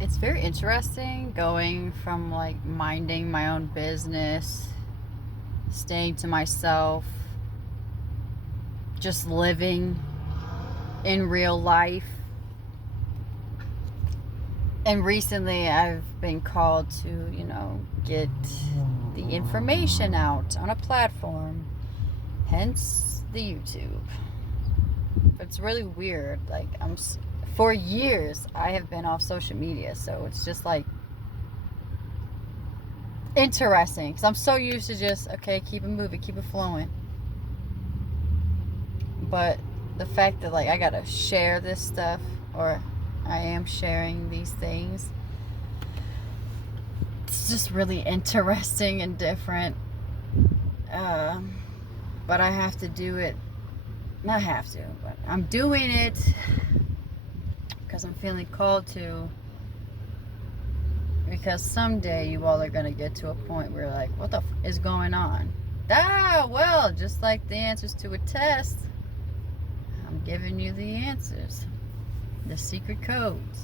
It's very interesting going from like minding my own business, staying to myself, just living in real life. And recently I've been called to, get the information out on a platform, hence the YouTube. It's really weird. Like, for years I have been off social media, so it's just like interesting because I'm so used to just, okay, keep it moving, keep it flowing. But the fact that like I gotta share this stuff, or I am sharing these things, it's just really interesting and different. But I have to do it. Not have to, but I'm doing it because I'm feeling called to. Because someday you all are going to get to a point where you're like, what the is going on? Well, just like the answers to a test, I'm giving you the answers. The secret codes.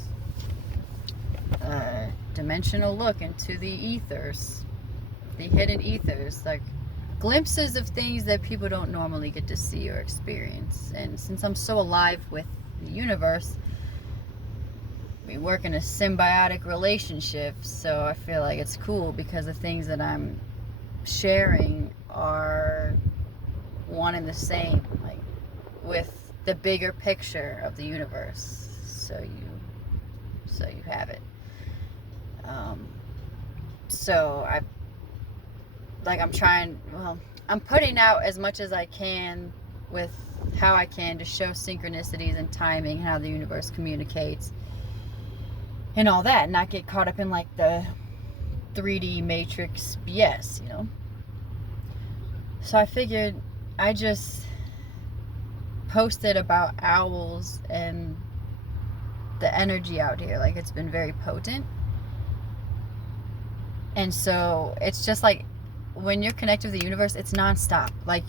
Dimensional look into the ethers. The hidden ethers. Like glimpses of things that people don't normally get to see or experience. And since I'm so alive with the universe, we work in a symbiotic relationship, so I feel like it's cool because the things that I'm sharing are one and the same, like with the bigger picture of the universe. So you have it. So I'm putting out as much as I can with how I can to show synchronicities and timing, how the universe communicates and all that, and not get caught up in like the 3D matrix BS, So I figured I just posted about owls and the energy out here. Like, it's been very potent. And so it's just like when you're connected with the universe, it's nonstop. Like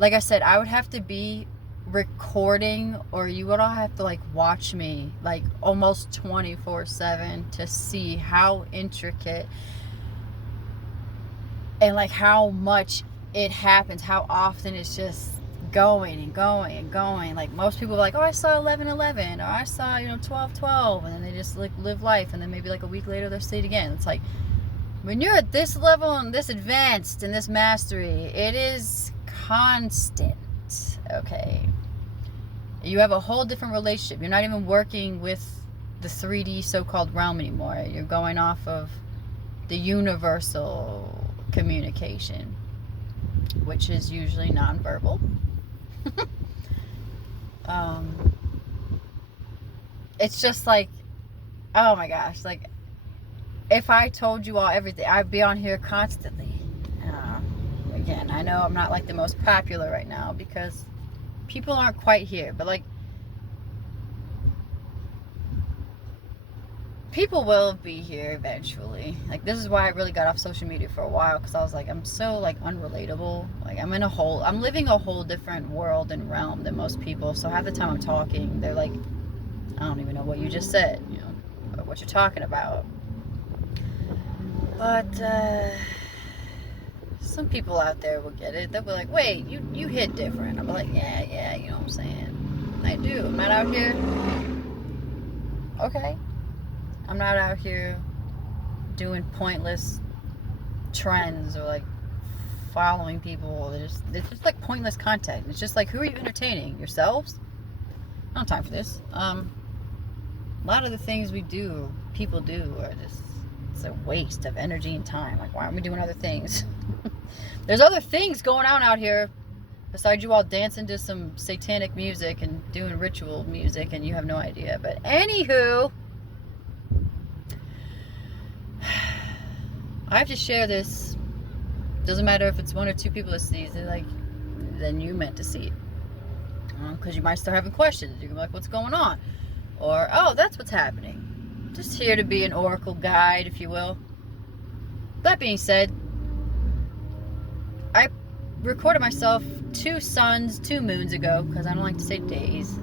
I said, I would have to be recording, or you would all have to like watch me like almost 24/7 to see how intricate and like how much it happens, how often it's just going and going and going. Like most people are like, oh, I saw 11:11, or I saw 12:12, and then they just like live life, and then maybe like a week later they'll see it again. It's like when you're at this level and this advanced in this mastery, it is constant. Okay, you have a whole different relationship. You're not even working with the 3D so-called realm anymore. You're going off of the universal communication, which is usually nonverbal. It's just like, oh my gosh, like if I told you all everything, I'd be on here constantly. Again, I know I'm not like the most popular right now because people aren't quite here, but like people will be here eventually. Like this is why I really got off social media for a while, because I was like, I'm so like unrelatable. Like I'm living a whole different world and realm than most people. So half the time I'm talking, they're like, I don't even know what you just said, or what you're talking about. But some people out there will get it. They'll be like, wait, you hit different. I'll be like, yeah, you know what I'm saying? I do. I'm not out here. Okay. I'm not out here doing pointless trends or like following people. It's just like pointless content. It's just like, who are you entertaining? Yourselves? I don't have time for this. A lot of the things people do are just, it's a waste of energy and time. Like, why aren't we doing other things? There's other things going on out here besides you all dancing to some satanic music and doing ritual music, and you have no idea. But anywho, I have to share this. Doesn't matter if it's one or two people that sees it, like, then you meant to see it. Because you might start having questions. You're like, what's going on? Or, oh, that's what's happening. Just here to be an oracle guide, if you will. That being said, I recorded myself 2 suns, 2 moons ago, because I don't like to say days.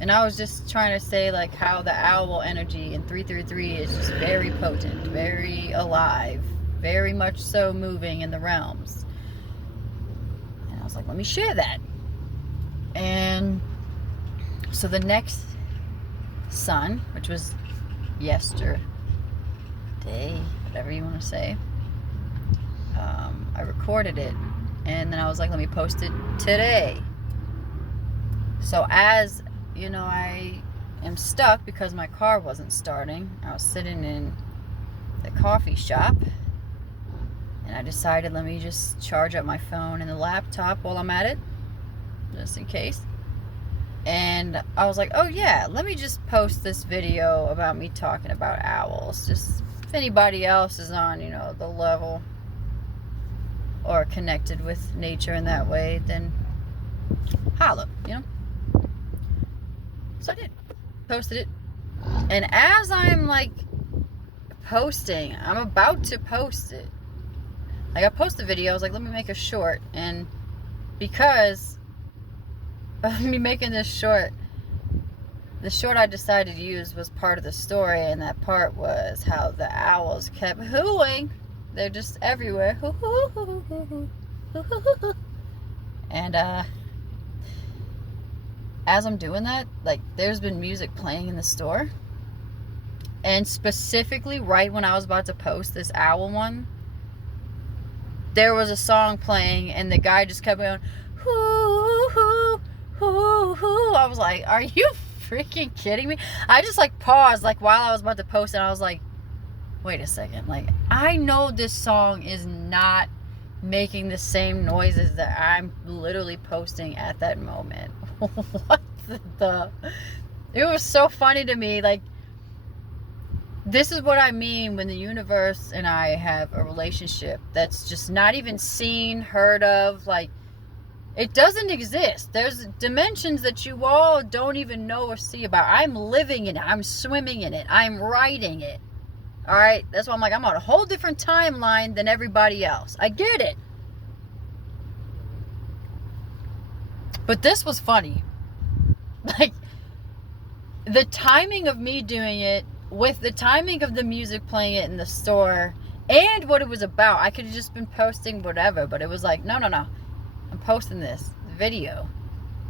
And I was just trying to say like how the owl energy in 333 is just very potent, very alive, very much so moving in the realms. And I was like, let me share that. And so the next sun, which was yesterday, whatever you want to say, I recorded it, and then I was like, let me post it today. So as you know, I am stuck because my car wasn't starting. I was sitting in the coffee shop, and I decided, let me just charge up my phone and the laptop while I'm at it, just in case. And I was like, oh yeah, let me just post this video about me talking about owls. Just if anybody else is on, you know, the level or connected with nature in that way, then holla, you know. So I did. Posted it. And as I'm like posting, I'm about to post it. Like I posted the video, I was like, let me make a short. And because of me making this short, the short I decided to use was part of the story, and that part was how the owls kept hooing. They're just everywhere. And as I'm doing that, like there's been music playing in the store. And specifically right when I was about to post this owl one, there was a song playing and the guy just kept going, hoo, hoo, hoo, hoo. I was like, are you freaking kidding me? I just like paused like while I was about to post, and I was like, wait a second, like I know this song is not making the same noises that I'm literally posting at that moment. What the? It was so funny to me. Like, this is what I mean when the universe and I have a relationship that's just not even seen, heard of. Like, it doesn't exist. There's dimensions that you all don't even know or see about. I'm living in it. I'm swimming in it. I'm writing it. All right? That's why I'm like, I'm on a whole different timeline than everybody else. I get it. But this was funny. Like, the timing of me doing it with the timing of the music playing it in the store and what it was about. I could have just been posting whatever, but it was like, no. I'm posting this video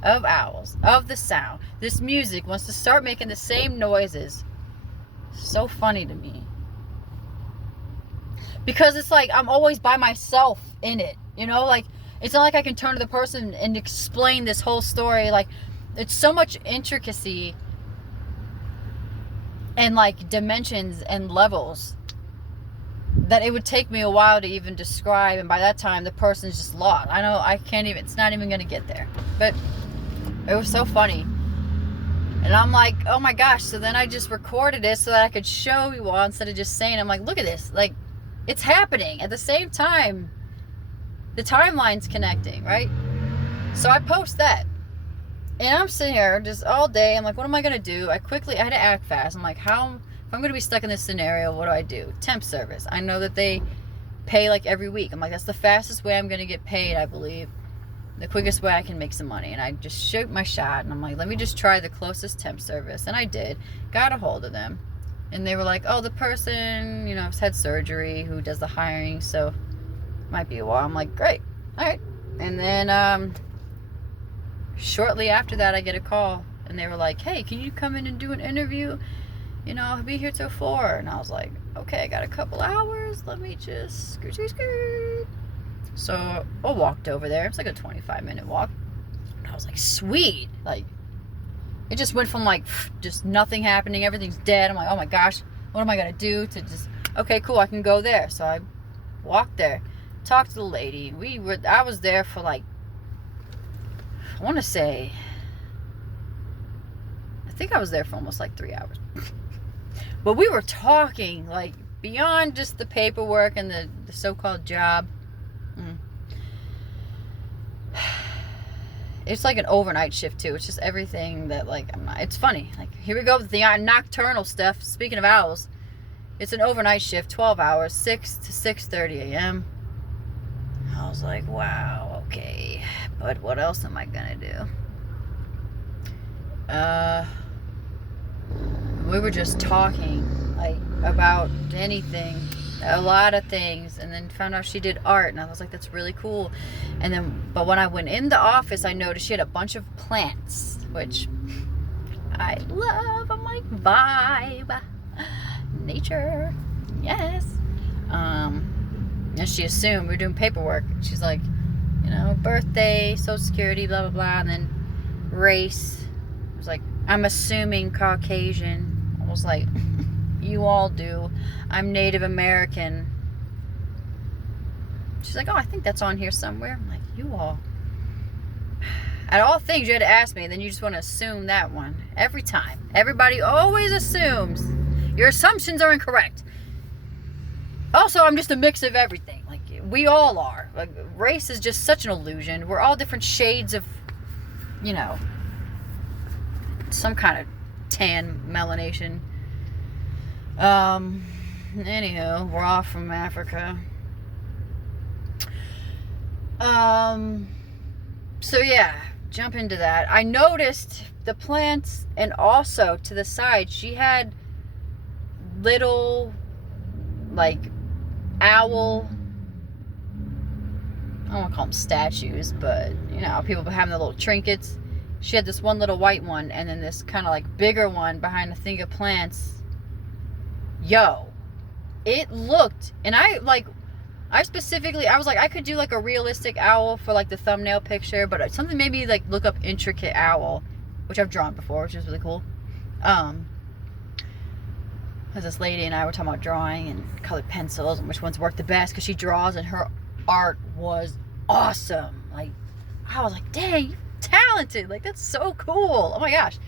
of owls, of the sound. This music wants to start making the same noises. So funny to me. Because it's like I'm always by myself in it, you know? Like, it's not like I can turn to the person and explain this whole story. Like, it's so much intricacy and like dimensions and levels that it would take me a while to even describe, and by that time the person's just lost. I know I can't even, it's not even gonna get there. But it was so funny. And I'm like, oh my gosh. So then I just recorded it so that I could show you all instead of just saying, I'm like, look at this. Like, it's happening at the same time. The timeline's connecting, right? So I post that. And I'm sitting here just all day. I'm like, what am I going to do? I had to act fast. I'm like, if I'm going to be stuck in this scenario, what do I do? Temp service. I know that they pay like every week. I'm like, that's the fastest way I'm going to get paid, I believe. The quickest way I can make some money. And I just shoot my shot. And I'm like, let me just try the closest temp service. And I did. Got a hold of them. And they were like, oh, the person, you know, has had surgery who does the hiring. So might be a while. I'm like, great. All right. And then shortly after that, I get a call. And they were like, hey, can you come in and do an interview? You know, I'll be here till 4. And I was like, okay, I got a couple hours. Let me just skirt. So I walked over there. It's like a 25-minute walk. And I was like, sweet. Like, it just went from like just nothing happening. Everything's dead. I'm like, oh my gosh, what am I going to do to just, okay, cool, I can go there. So I walked there, talked to the lady. I was there for like, I want to say, I think I was there for almost like 3 hours. But we were talking like beyond just the paperwork and the so-called job. It's like an overnight shift too. It's just everything that like, it's funny. Like, here we go with the nocturnal stuff. Speaking of owls, it's an overnight shift, 12 hours, 6 to 6:30 a.m. I was like, wow, okay. But what else am I gonna do? We were just talking, like, about anything, a lot of things, and then found out she did art, and I was like, that's really cool. And then, but when I went in the office, I noticed she had a bunch of plants, which I love. I'm like, vibe, nature, yes. And she assumed we were doing paperwork. She's like, you know, birthday, social security, blah blah blah, and then race. I was like, I'm assuming Caucasian. I was like, you all do. I'm Native American. She's like, oh, I think that's on here somewhere. I'm like, you all. Out of all things you had to ask me, then you just want to assume that one. Every time. Everybody always assumes. Your assumptions are incorrect. Also, I'm just a mix of everything. Like, we all are. Like, race is just such an illusion. We're all different shades of, you know, some kind of tan melanation. Anywho, we're all from Africa. So yeah, jump into that. I noticed the plants, and also to the side, she had little, like, owl, I don't want to call them statues, but, you know, people having the little trinkets. She had this one little white one, and then this kind of like bigger one behind a thing of plants. Yo, it looked, and I specifically, I was like, I could do like a realistic owl for like the thumbnail picture, but something maybe like look up intricate owl, which I've drawn before, which is really cool. Because this lady and I were talking about drawing and colored pencils and which ones work the best, because she draws, and her art was awesome. Like, I was like, dang, you're talented. Like, that's so cool. Oh my gosh.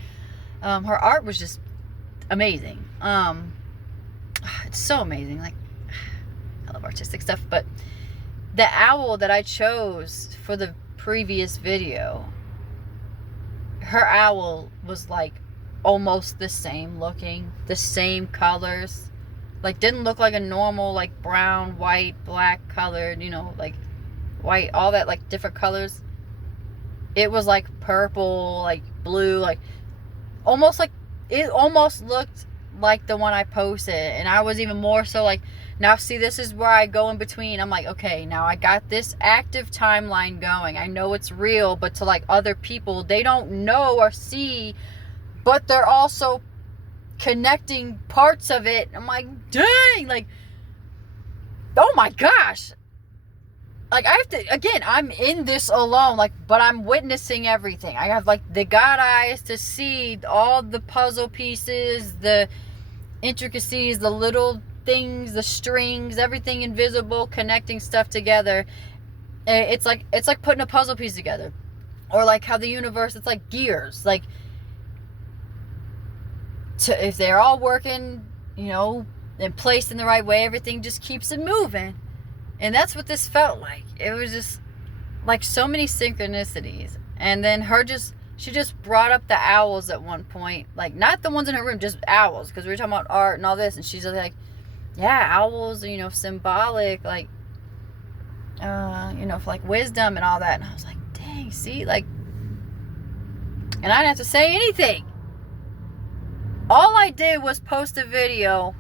Her art was just amazing. It's so amazing. Like, I love artistic stuff. But the owl that I chose for the previous video, her owl was like almost the same looking, the same colors. Like, didn't look like a normal, like, brown, white, black colored, you know, like white, all that, like, different colors. It was like purple, like blue, like almost like, it almost looked like the one I posted. And I was even more so like, now see, this is where I go in between. I'm like, okay, now I got this active timeline going. I know it's real, but to like other people, they don't know or see, but they're also connecting parts of it. I'm like, dang, like, oh my gosh. Like, I have to, again, I'm in this alone, like, but I'm witnessing everything. I have, like, the God eyes to see all the puzzle pieces, the intricacies, the little things, the strings, everything invisible, connecting stuff together. It's like putting a puzzle piece together. Or like how the universe, it's like gears. Like, if they're all working, you know, and placed in the right way, everything just keeps it moving. And that's what this felt like. It was just like so many synchronicities. And then she just brought up the owls at one point. Like, not the ones in her room, just owls. Because we were talking about art and all this. And she's just like, yeah, owls are, you know, symbolic. Like, you know, for like wisdom and all that. And I was like, dang, see? Like, and I didn't have to say anything. All I did was post a video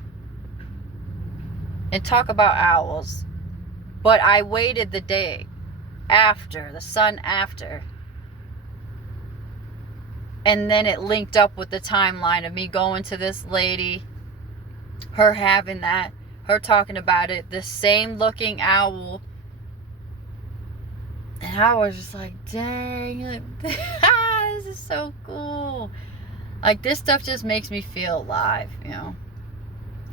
and talk about owls. But I waited the day after, the sun after. And then it linked up with the timeline of me going to this lady, her having that, her talking about it, the same looking owl. And I was just like, dang, like, this is so cool. Like, this stuff just makes me feel alive, you know.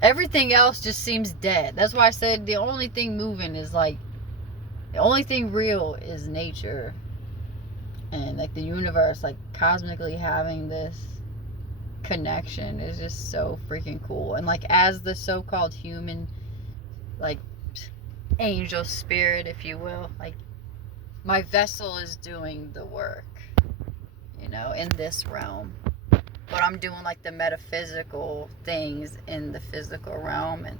Everything else just seems dead. That's why I said the only thing moving is like, the only thing real is nature. And like the universe, like cosmically having this connection is just so freaking cool. And like, as the so-called human, like angel spirit, if you will, like my vessel is doing the work, you know, in this realm. But I'm doing like the metaphysical things in the physical realm, and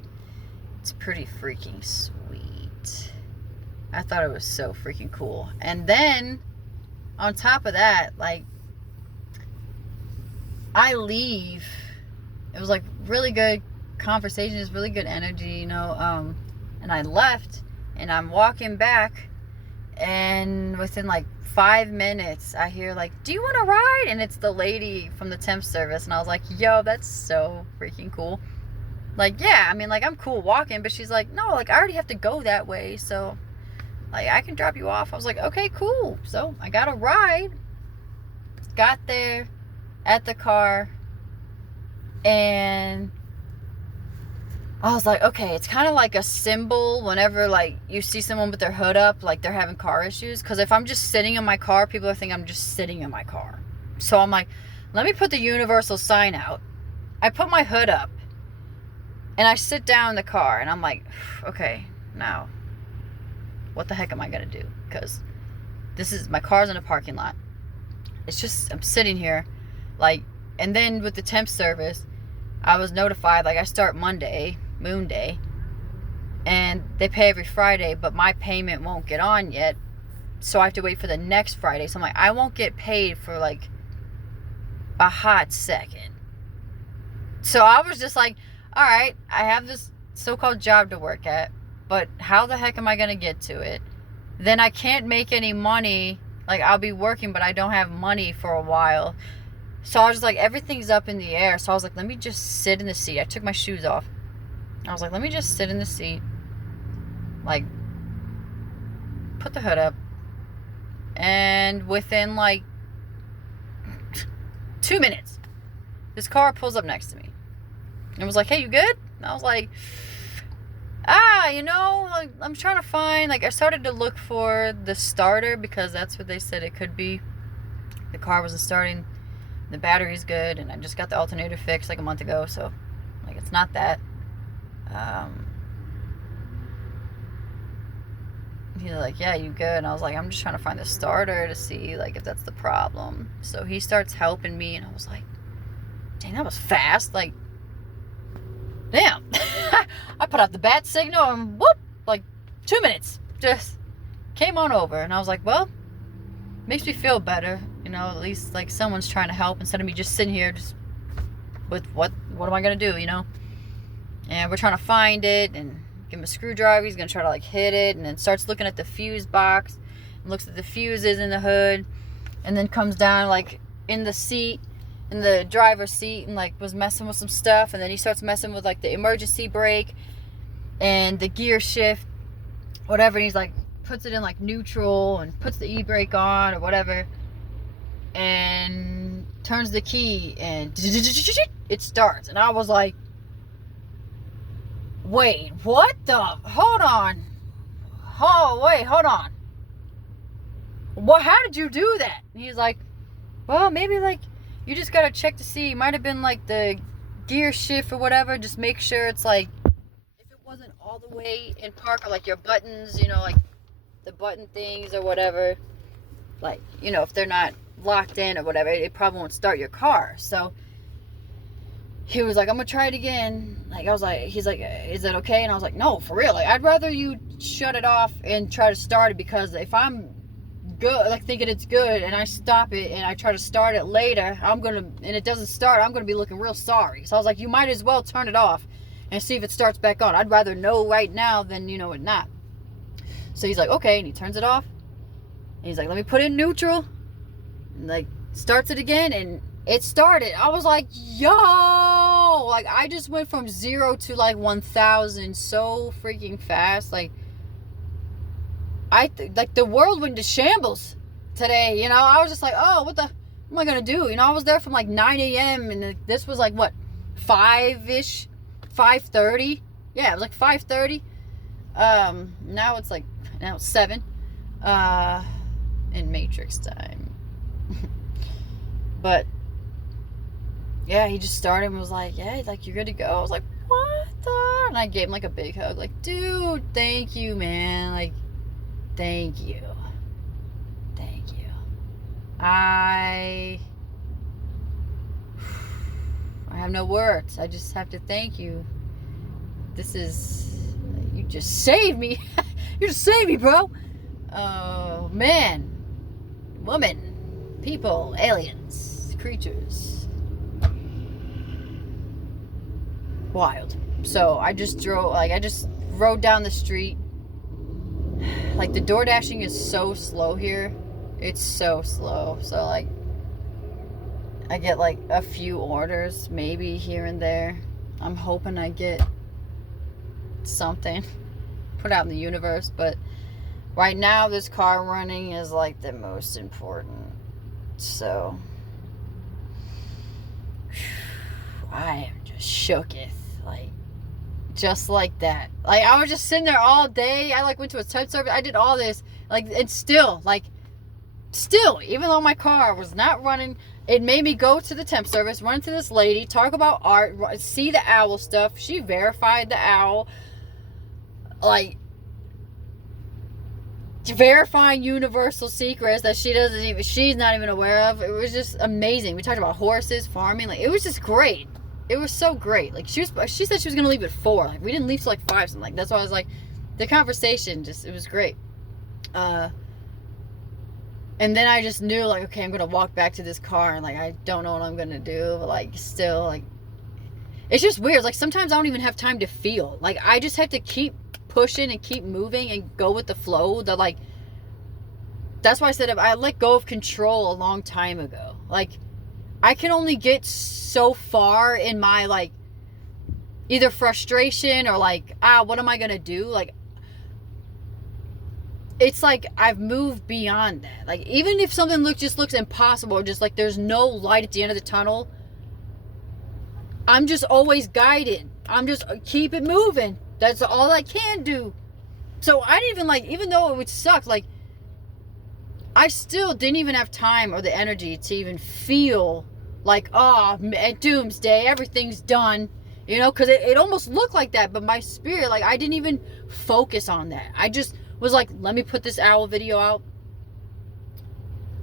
it's pretty freaking sweet. I thought it was so freaking cool. And then on top of that, like, I leave. It was like really good conversation, just really good energy, you know. And I left, and I'm walking back, and within like 5 minutes, I hear like, "Do you want to ride?" And it's the lady from the temp service, and I was like, "Yo, that's so freaking cool." Like, yeah, I mean, like, I'm cool walking, but she's like, "No, like, I already have to go that way, so like, I can drop you off." I was like, "Okay, cool." So I got a ride. Got there at the car, and I was like, okay, it's kind of like a symbol whenever like you see someone with their hood up, like they're having car issues. Because if I'm just sitting in my car, people are thinking I'm just sitting in my car. So I'm like, let me put the universal sign out. I put my hood up, and I sit down in the car, and I'm like, okay, now what the heck am I gonna do? Because my car's in a parking lot. It's just, I'm sitting here, like, and then with the temp service, I was notified, like, I start Monday, Moon Day, and they pay every Friday, but my payment won't get on yet, so I have to wait for the next Friday. So I'm like, I won't get paid for, like, a hot second. So I was just like, all right, I have this so-called job to work at, but how the heck am I going to get to it? Then I can't make any money. Like, I'll be working, but I don't have money for a while. So I was just like, everything's up in the air. So I was like, let me just sit in the seat. I took my shoes off. I was like, let me just sit in the seat. Like, put the hood up. And within, like, 2 minutes, this car pulls up next to me. And was like, hey, you good? And I was like, you know, like, I'm trying to find, like, I started to look for the starter because that's what they said it could be. The car wasn't starting, the battery's good, and I just got the alternator fixed like a month ago, so, like, it's not that. He's like, yeah, you good? And I was like, I'm just trying to find the starter to see, like, if that's the problem. So he starts helping me, and I was like, dang, that was fast, like, damn. I put out the bat signal and whoop, like 2 minutes. Just came on over. And I was like, well, makes me feel better. You know, at least like someone's trying to help instead of me just sitting here just with what am I going to do, you know? And we're trying to find it and give him a screwdriver. He's going to try to like hit it, and then starts looking at the fuse box and looks at the fuses in the hood, and then comes down like in the seat, in the driver's seat, and like was messing with some stuff. And then he starts messing with like the emergency brake and the gear shift, whatever. And he's like puts it in like neutral and puts the e-brake on or whatever, and turns the key, and it starts. And I was like, wait, what the, hold on, hold on, what, how did you do that? And he's like, well, maybe like you just gotta check to see. It might have been like the gear shift or whatever. Just make sure it's like, if it wasn't all the way in park, or like your buttons, you know, like the button things or whatever, like, you know, if they're not locked in or whatever, it probably won't start your car. So he was like, I'm gonna try it again. Like, I was like, he's like, is it okay? And I was like, no, for real. Like, I'd rather you shut it off and try to start it, because if I'm good, like thinking it's good, and I stop it and I try to start it later, and it doesn't start, I'm gonna be looking real sorry. So I was like, you might as well turn it off and see if it starts back on. I'd rather know right now than, you know, it not. So he's like, okay, and he turns it off, and he's like, let me put it in neutral, and like starts it again, and it started. I was like, yo, like I just went from 0 to like 1,000 so freaking fast. Like, like the world went into shambles today, you know. I was just like, oh, what am I gonna do? You know, I was there from like 9 a.m. and this was like what, 5-ish, 5:30. Yeah, it was like 5:30. Now it's 7 in Matrix time. But yeah, he just started and was like, yeah, like, you're good to go. I was like, what the? And I gave him like a big hug, like, dude, thank you, man. Like, thank you. I have no words. I just have to thank you. You just saved me. You just saved me, bro. Oh, man. Woman. People. Aliens. Creatures. wild. So I just rode down the street. Like, the door dashing is so slow here. It's so slow. So, like, I get like a few orders maybe here and there. I'm hoping I get something put out in the universe, but right now this car running is like the most important. So I am just shooketh, like, just like that. Like, I was just sitting there all day. I like went to a temp service. I did all this, like, and still, even though my car was not running, it made me go to the temp service, run into this lady, talk about art, see the owl stuff. She verified the owl, like, verifying universal secrets that she's not even aware of. It was just amazing. We talked about horses, farming. Like, it was just great. It was so great. Like, she said she was gonna leave at 4. Like, we didn't leave till like 5 something. Like, that's why I was like, the conversation just, it was great. And then I just knew, like, okay, I'm gonna walk back to this car, and like, I don't know what I'm gonna do, but like, still, like, it's just weird. Like, sometimes I don't even have time to feel. Like, I just have to keep pushing and keep moving and go with the flow. That, like, that's why I said I let go of control a long time ago. Like, I can only get so far in my, like, either frustration or like, what am I gonna do? Like, it's like I've moved beyond that. Like, even if something looks impossible, or just like there's no light at the end of the tunnel, I'm just always guided. I'm just keep it moving. That's all I can do. So I didn't even, like, even though it would suck, like, I still didn't even have time or the energy to even feel like, at doomsday, everything's done, you know, because it almost looked like that. But my spirit, like, I didn't even focus on that. I just was like, let me put this owl video out.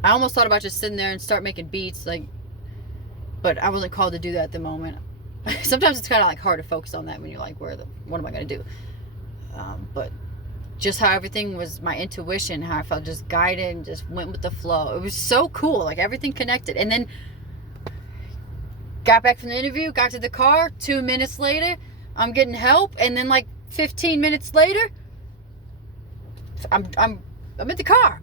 I almost thought about just sitting there and start making beats, like, but I wasn't called to do that at the moment. Sometimes it's kind of like hard to focus on that when you're like, what am I going to do? But just how everything was, my intuition, how I felt just guided and just went with the flow. It was so cool. Like, everything connected. And then got back from the interview, got to the car. 2 minutes later, I'm getting help. And then like 15 minutes later, I'm at the car.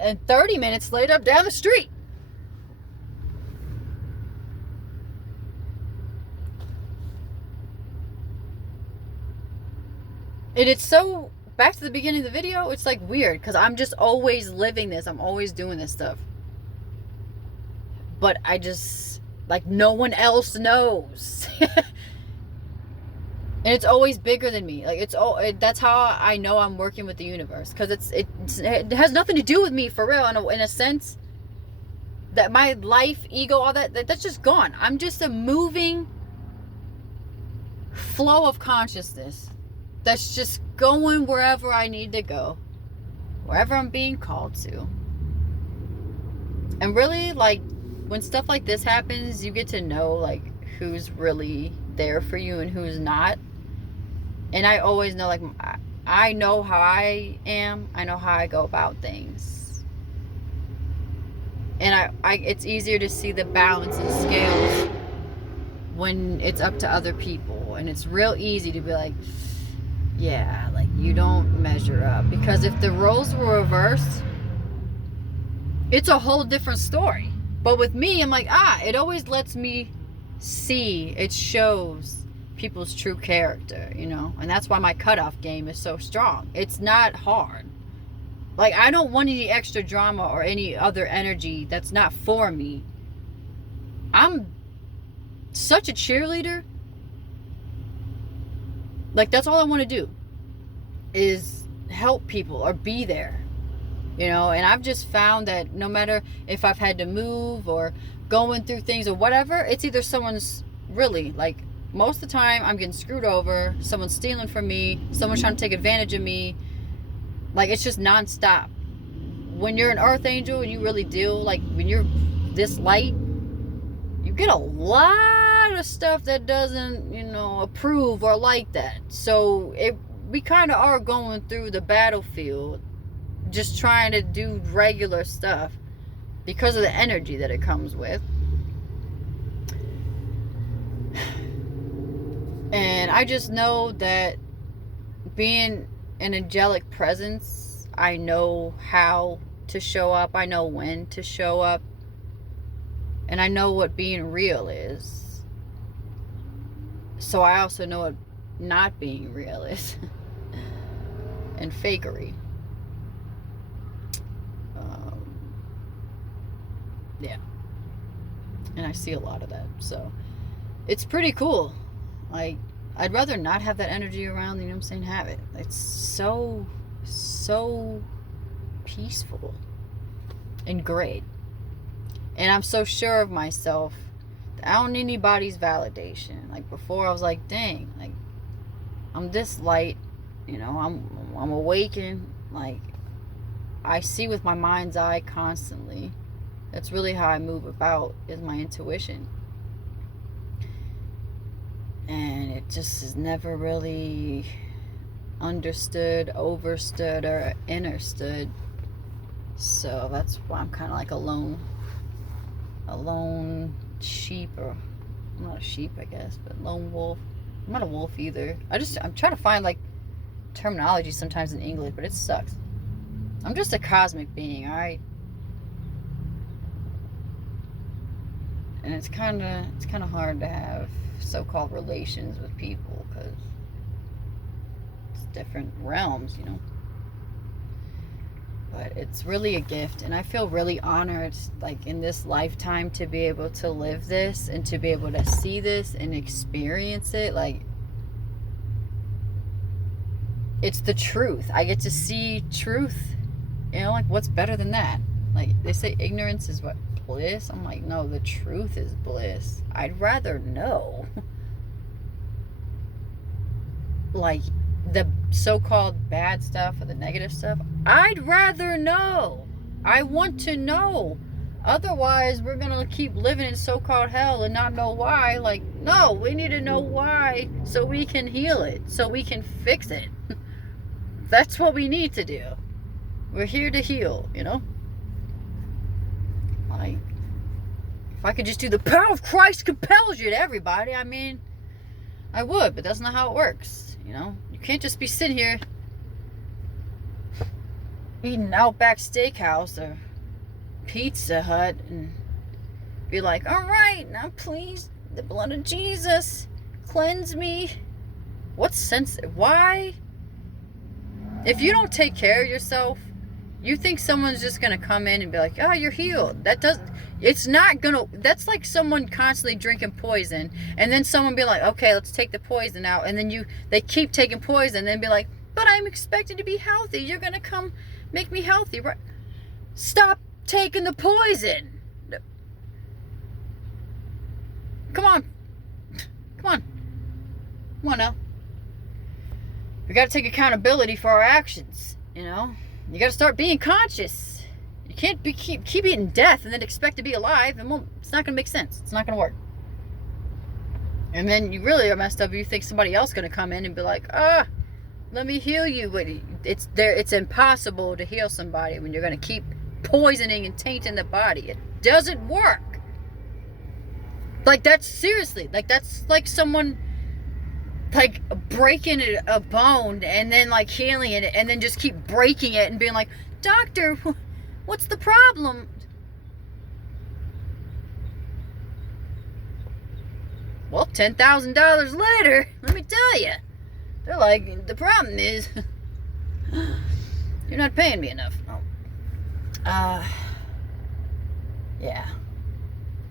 And 30 minutes later, I'm down the street. And it's so, back to the beginning of the video, it's like weird because I'm just always living this. I'm always doing this stuff. But I just, like, no one else knows. And it's always bigger than me. Like, that's how I know I'm working with the universe. Because it has nothing to do with me, for real, in a sense. That my life, ego, all that's just gone. I'm just a moving flow of consciousness that's just going wherever I need to go, wherever I'm being called to. And really, like, when stuff like this happens, you get to know, like, who's really there for you and who's not. And I always know, like, I know how I am. I know how I go about things. And it's easier to see the balance and scales when it's up to other people. And it's real easy to be like, yeah, like, you don't measure up. Because if the roles were reversed, it's a whole different story. But with me, I'm like, it always lets me see, it shows people's true character, you know. And that's why my cutoff game is so strong. It's not hard. Like, I don't want any extra drama or any other energy that's not for me. I'm such a cheerleader. Like, that's all I want to do is help people or be there, you know. And I've just found that no matter if I've had to move or going through things or whatever, it's either someone's really, like, most of the time I'm getting screwed over, someone's stealing from me, someone's trying to take advantage of me. Like, it's just nonstop. When you're an earth angel and you really deal, like, when you're this light, you get a lot of stuff that doesn't, you know, approve or like that. So we kind of are going through the battlefield just trying to do regular stuff because of the energy that it comes with. And And I just know that being an angelic presence, I know how to show up. I know when to show up. And I know what being real is. So I also know what not being real is. And fakery. Yeah. And I see a lot of that. So it's pretty cool. Like, I'd rather not have that energy around, you know what I'm saying, have it. It's so peaceful and great. And I'm so sure of myself that I don't need anybody's validation. Like, before I was like, dang, like, I'm this light, you know, I'm awakened. Like, I see with my mind's eye constantly. That's really how I move about, is my intuition. And it just is never really understood, overstood, or understood. So that's why I'm kind of like a lone sheep, or I'm not a sheep, I guess, but lone wolf. I'm not a wolf either. I'm trying to find like terminology sometimes in English, but it sucks. I'm just a cosmic being, all right? And it's kind of hard to have so-called relations with people, because it's different realms, you know. But it's really a gift, and I feel really honored, like, in this lifetime, to be able to live this and to be able to see this and experience it. Like, it's the truth. I get to see truth, you know. Like, what's better than that? Like, they say ignorance is what? Bliss. I'm like, no, the truth is bliss. I'd rather know. Like, the so-called bad stuff or the negative stuff, I'd rather know. I want to know. Otherwise, we're gonna keep living in so-called hell and not know why. Like, no, we need to know why so we can heal it, so we can fix it. That's what we need to do. We're here to heal, you know. Like, if I could just do the power of Christ compels you to everybody, I mean, I would, but that's not how it works, you know. You can't just be sitting here eating Outback Steakhouse or Pizza Hut and be like, all right, now please, the blood of Jesus, cleanse me. What sense? Why? If you don't take care of yourself, you think someone's just going to come in and be like, oh, you're healed. It's not going to, that's like someone constantly drinking poison, and then someone be like, okay, let's take the poison out. And then they keep taking poison and then be like, but I'm expected to be healthy. You're going to come make me healthy, right? Stop taking the poison. Come on. Come on now. We got to take accountability for our actions, you know? You got to start being conscious. You can't keep eating death and then expect to be alive. It's not going to make sense. It's not going to work. And then you really are messed up if you think somebody else is going to come in and be like, let me heal you. But it's impossible to heal somebody when you're going to keep poisoning and tainting the body. It doesn't work. Like, that's seriously, like, that's like someone like breaking a bone and then like healing it and then just keep breaking it and being like, doctor, what's the problem? Well, $10,000 later, let me tell you, they're like, the problem is you're not paying me enough. Yeah.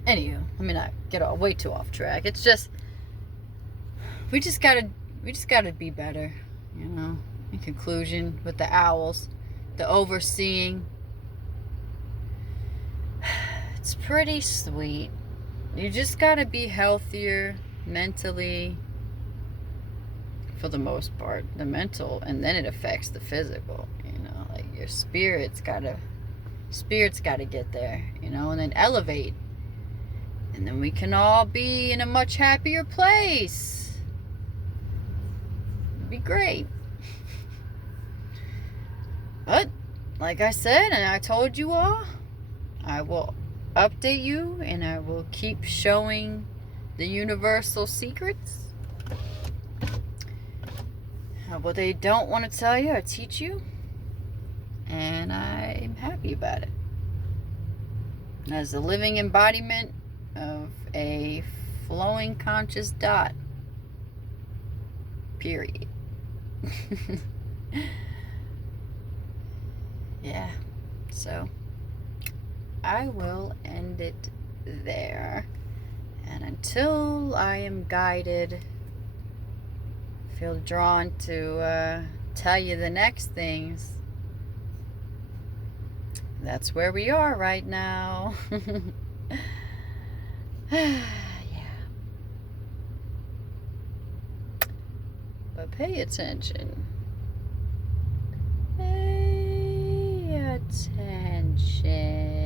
Anywho, let me not get way too off track. It's just, we just gotta be better, you know. In conclusion, with the owls, the overseeing, it's pretty sweet. You just gotta be healthier mentally, for the most part, the mental, and then it affects the physical, you know. Like, your spirit's gotta get there, you know, and then elevate, and then we can all be in a much happier place. Be great. But like I said, and I told you all, I will update you and I will keep showing the universal secrets. what they don't want to tell you or teach you. And I'm happy about it. As a living embodiment of a flowing conscious dot. Period. Yeah. So I will end it there. And until I am guided, feel drawn to tell you the next things, that's where we are right now. Yeah. But pay attention. Pay attention.